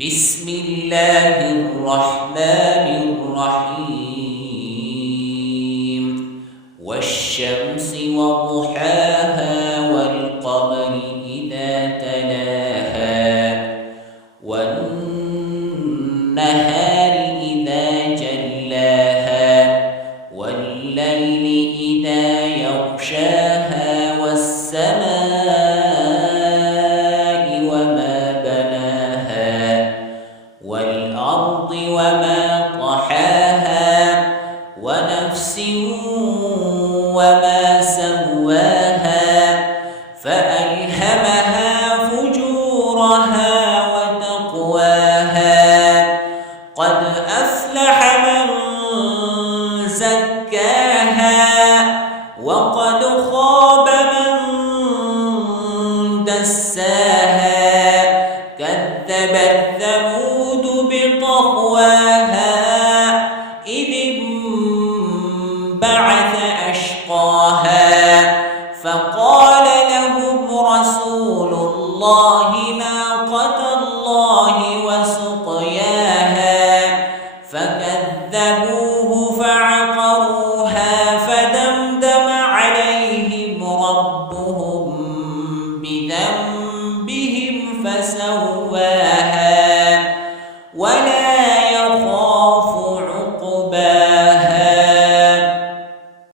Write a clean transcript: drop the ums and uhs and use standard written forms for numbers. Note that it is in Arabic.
بسم الله الرحمن الرحيم والشمس وضحاها والقمر إذا تلاها والنهار إذا جلاها والليل إذا يغشاها والسماء وما بناها والأرض وما طحاها ونفس وما سواها فألهمها فجورها وتقواها قد أفلح من زكاها وقد خاب من دساها كذبت ثمود بطغواها إذ انبعث أشقاها فقال لهم رسول الله ناقة الله وسقياها فكذبوه